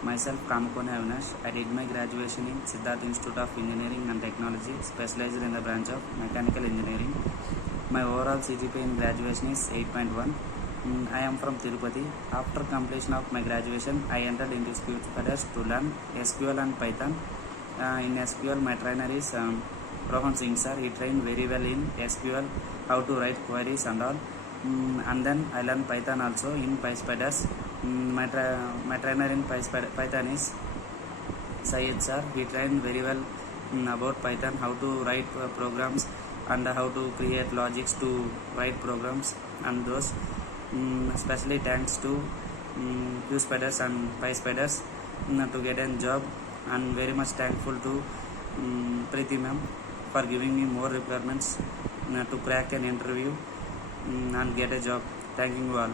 Myself KAMAKONI AVINASH. I did my graduation in Siddharth Institute of Engineering and Technology, specialized in the branch of Mechanical Engineering. My overall CGPA in graduation is 8.1. I am from Tirupati. After completion of my graduation, I entered into Pyspiders to learn SQL and Python. In SQL, my trainer is Rohan Singh sir. He trained very well in SQL, how to write queries and all. And then I learned Python also in Pyspiders. My trainer in Python is Syed sir. He trained very well about Python, how to write programs and how to create logics to write programs and those. Especially thanks to Pyspiders and Pyspiders to get a job, and very much thankful to Preeti ma'am for giving me more requirements to crack an interview and get a job. Thanking you all.